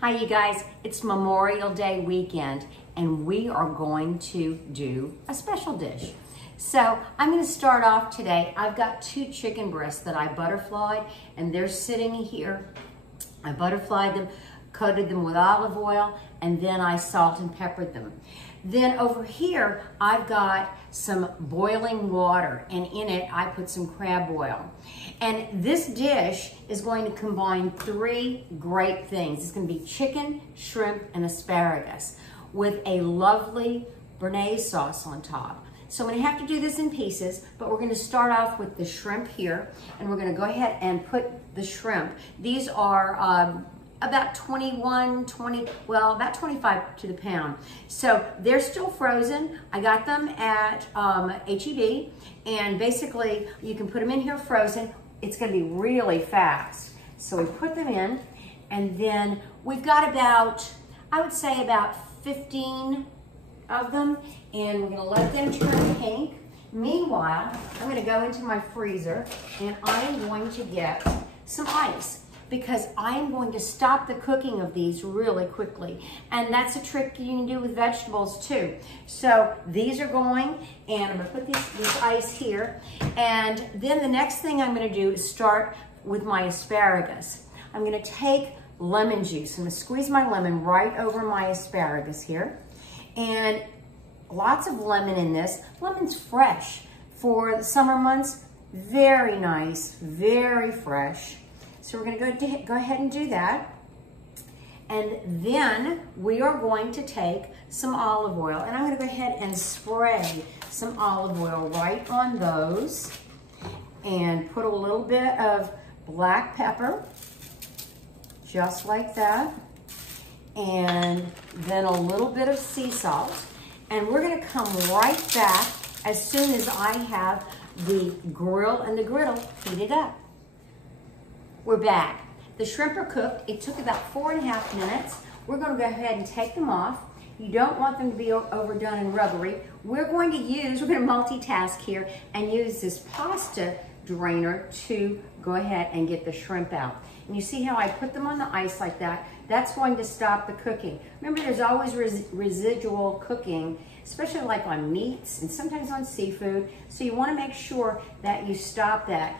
Hi you guys, it's Memorial Day weekend and we are going to do a special dish. So I'm going to start off today. I've got 2 chicken breasts that I butterflied and they're sitting here. I butterflied them, coated them with olive oil, and then I salt and peppered them. Then over here, I've got some boiling water, and in it, I put some crab oil. And this dish is going to combine 3 great things. It's going to be chicken, shrimp, and asparagus with a lovely bearnaise sauce on top. So I'm going to have to do this in pieces, but we're going to start off with the shrimp here, and we're going to go ahead and put the shrimp. These are about 25 to the pound. So they're still frozen. I got them at H-E-B, and basically you can put them in here frozen. It's gonna be really fast. So we put them in, and then we've got about, I would say about 15 of them, and we're gonna let them turn pink. Meanwhile, I'm gonna go into my freezer, and I am going to get some ice, because I'm going to stop the cooking of these really quickly. And that's a trick you can do with vegetables too. So these are going, and I'm gonna put this ice here. And then the next thing I'm gonna do is start with my asparagus. I'm gonna take lemon juice. I'm gonna squeeze my lemon right over my asparagus here. And lots of lemon in this. Lemon's fresh for the summer months. Very nice, very fresh. So we're gonna go ahead and do that. And then we are going to take some olive oil, and I'm gonna go ahead and spray some olive oil right on those, and put a little bit of black pepper, just like that, and then a little bit of sea salt. And we're gonna come right back as soon as I have the grill and the griddle heated up. We're back. The shrimp are cooked. It took about 4.5 minutes. We're going to go ahead and take them off. You don't want them to be overdone and rubbery. We're going to multitask here and use this pasta drainer to go ahead and get the shrimp out. And you see how I put them on the ice like that? That's going to stop the cooking. Remember, there's always residual cooking, especially like on meats and sometimes on seafood. So you want to make sure that you stop that.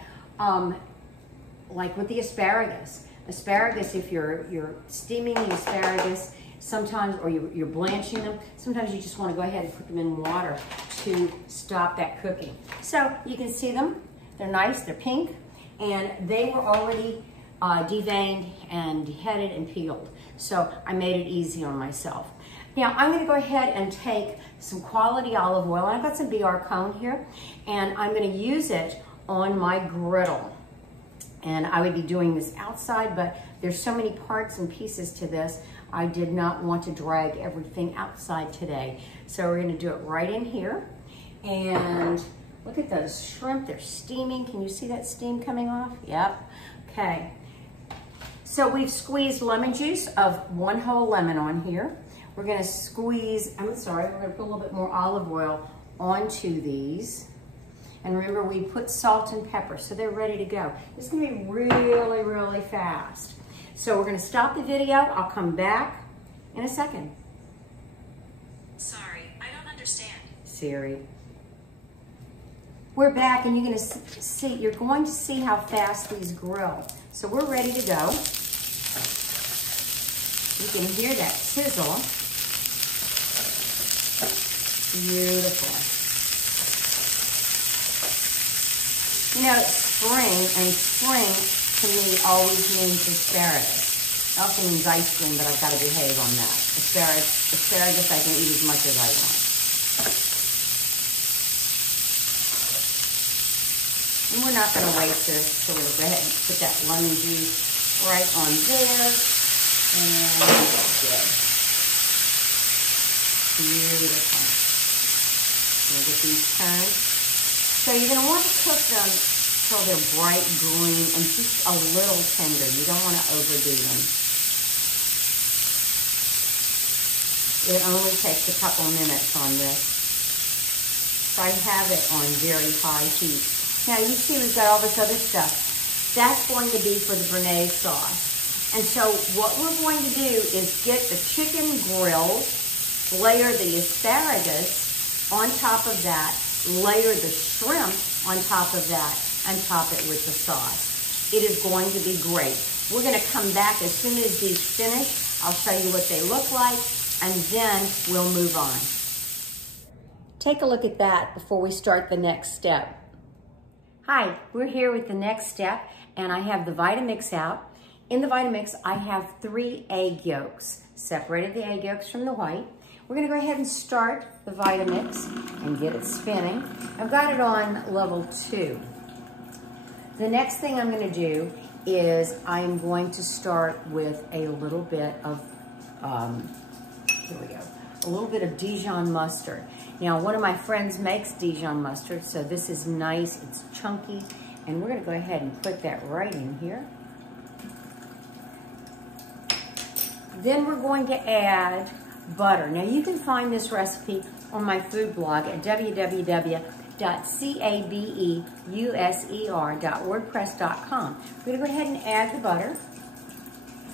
Like with the asparagus. Asparagus, if you're steaming the asparagus, sometimes, or you're blanching them, sometimes you just want to go ahead and put them in water to stop that cooking. So you can see them. They're nice, they're pink, and they were already deveined and deheaded and peeled. So I made it easy on myself. Now I'm going to go ahead and take some quality olive oil. I've got some BR cone here, and I'm going to use it on my griddle. And I would be doing this outside, but there's so many parts and pieces to this, I did not want to drag everything outside today. So we're gonna do it right in here. And look at those shrimp, they're steaming. Can you see that steam coming off? Yep, okay. So we've squeezed lemon juice of 1 whole lemon on here. We're gonna squeeze, we're gonna put a little bit more olive oil onto these. And remember, we put salt and pepper, so they're ready to go. It's gonna be really, really fast. So we're gonna stop the video. I'll come back in a second. Sorry, I don't understand. Siri. We're back, and you're going to see how fast these grill. So we're ready to go. You can hear that sizzle. Beautiful. You know, it's spring, and spring to me always means asparagus. It also means ice cream, but I've got to behave on that. Asparagus I can eat as much as I want. And we're not going to waste this, so we'll go ahead and put that lemon juice right on there. And that's good. Beautiful. We'll get these turned. So you're going to want to cook them till they're bright green and just a little tender. You don't want to overdo them. It only takes a couple minutes on this. So I have it on very high heat. Now you see we've got all this other stuff. That's going to be for the bearnaise sauce. And so what we're going to do is get the chicken grilled, layer the asparagus on top of that, layer the shrimp on top of that, and top it with the sauce. It is going to be great. We're gonna come back as soon as these finish. I'll show you what they look like, and then we'll move on. Take a look at that before we start the next step. Hi, we're here with the next step, and I have the Vitamix out. In the Vitamix, I have 3 egg yolks. Separated the egg yolks from the white. We're gonna go ahead and start the Vitamix and get it spinning. I've got it on level 2. The next thing I'm gonna do is I'm going to start with a little bit of, here we go, a little bit of Dijon mustard. Now, one of my friends makes Dijon mustard, so this is nice, it's chunky, and we're gonna go ahead and put that right in here. Then we're going to add butter. Now you can find this recipe on my food blog at www.cabeuser.wordpress.com. We're gonna go ahead and add the butter.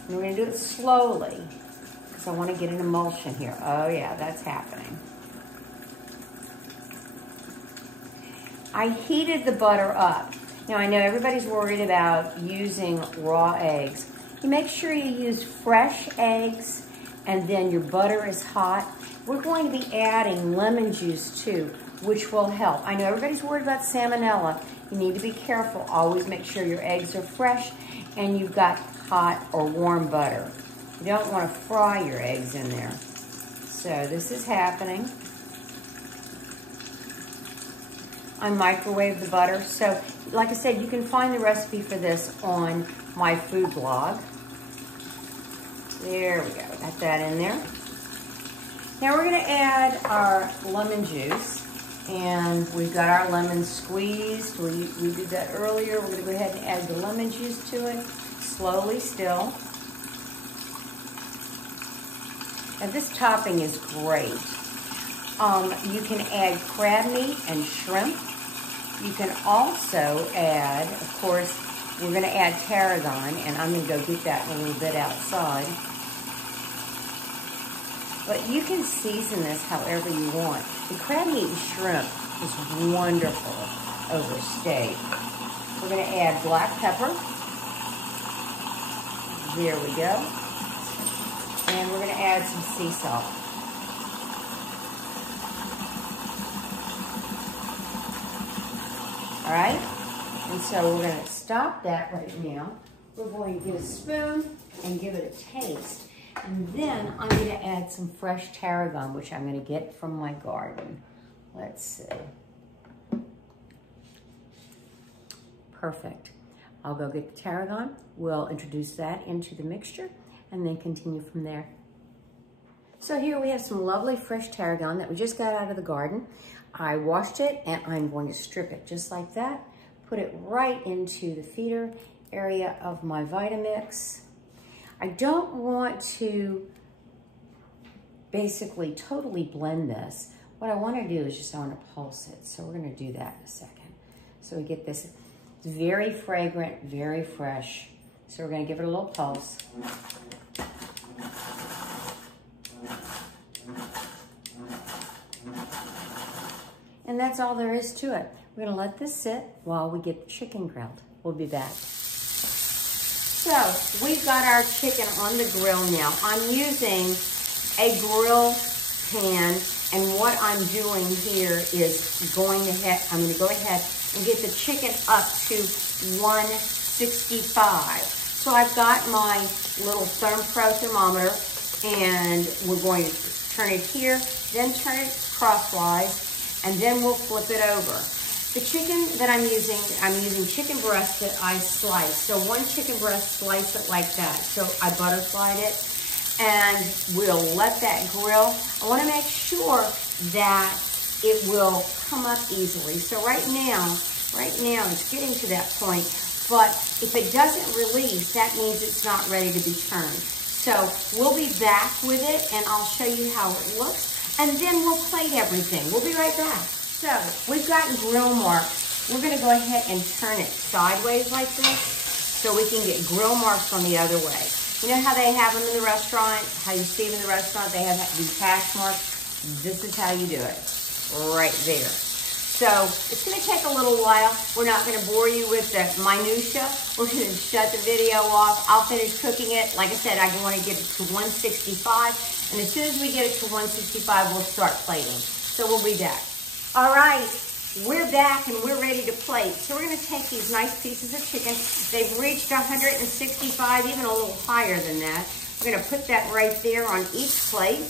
And we're gonna do it slowly because I wanna get an emulsion here. Oh yeah, that's happening. I heated the butter up. Now I know everybody's worried about using raw eggs. You make sure you use fresh eggs and then your butter is hot. We're going to be adding lemon juice too, which will help. I know everybody's worried about salmonella. You need to be careful. Always make sure your eggs are fresh and you've got hot or warm butter. You don't want to fry your eggs in there. So this is happening. I microwave the butter. So like I said, you can find the recipe for this on my food blog. There we go, got that in there. Now we're gonna add our lemon juice, and we've got our lemon squeezed. We did that earlier. We're gonna go ahead and add the lemon juice to it, slowly still. And this topping is great. You can add crab meat and shrimp. You can also add, of course, we're gonna add tarragon, and I'm gonna go get that in a little bit outside. But you can season this however you want. The crab meat and shrimp is wonderful over steak. We're gonna add black pepper. There we go. And we're gonna add some sea salt. All right? And so we're gonna stop that right now. We're going to get a spoon and give it a taste. And then I'm going to add some fresh tarragon, which I'm going to get from my garden. Let's see. Perfect. I'll go get the tarragon. We'll introduce that into the mixture and then continue from there. So here we have some lovely fresh tarragon that we just got out of the garden. I washed it and I'm going to strip it just like that. Put it right into the feeder area of my Vitamix. I don't want to basically totally blend this. What I want to do is just I want to pulse it. So we're going to do that in a second. So we get this. It's very fragrant, very fresh. So we're going to give it a little pulse. And that's all there is to it. We're going to let this sit while we get the chicken grilled. We'll be back. So we've got our chicken on the grill now. I'm using a grill pan, and what I'm doing here is I'm going to go ahead and get the chicken up to 165. So I've got my little Pro thermometer, and we're going to turn it here, then turn it crosswise, and then we'll flip it over. The chicken that I'm using chicken breast that I sliced. So one chicken breast, slice it like that. So I butterflied it, and we'll let that grill. I want to make sure that it will come up easily. So right now it's getting to that point, but if it doesn't release, that means it's not ready to be turned. So we'll be back with it, and I'll show you how it looks, and then we'll plate everything. We'll be right back. So we've gotten grill marks. We're gonna go ahead and turn it sideways like this so we can get grill marks on the other way. You know how they have them in the restaurant? How you see them in the restaurant? They have these hash marks. This is how you do it, right there. So it's gonna take a little while. We're not gonna bore you with the minutia. We're gonna shut the video off. I'll finish cooking it. Like I said, I wanna get it to 165. And as soon as we get it to 165, we'll start plating. So we'll be back. All right, we're back and we're ready to plate. So we're gonna take these nice pieces of chicken. They've reached 165, even a little higher than that. We're gonna put that right there on each plate.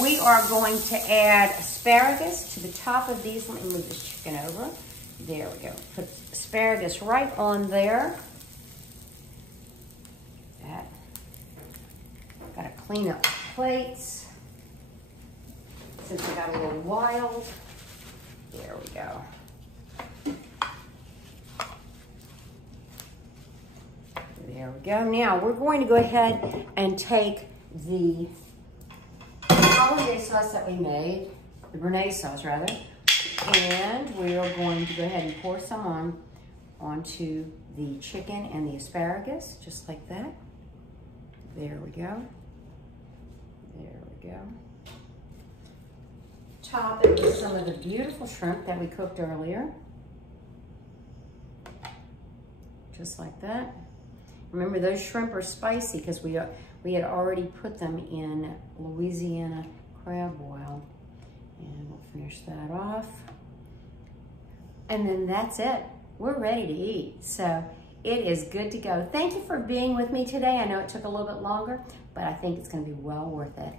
We are going to add asparagus to the top of these. Let me move this chicken over. There we go. Put asparagus right on there. That. Gotta clean up the plates since we got a little wild. There we go. There we go. Now we're going to go ahead and take the hollandaise sauce that we made, the bearnaise sauce rather, and we are going to go ahead and pour some onto the chicken and the asparagus, just like that. There we go. There we go. Top it with some of the beautiful shrimp that we cooked earlier. Just like that. Remember, those shrimp are spicy because we had already put them in Louisiana crab oil. And we'll finish that off. And then that's it. We're ready to eat. So it is good to go. Thank you for being with me today. I know it took a little bit longer, but I think it's going to be well worth it.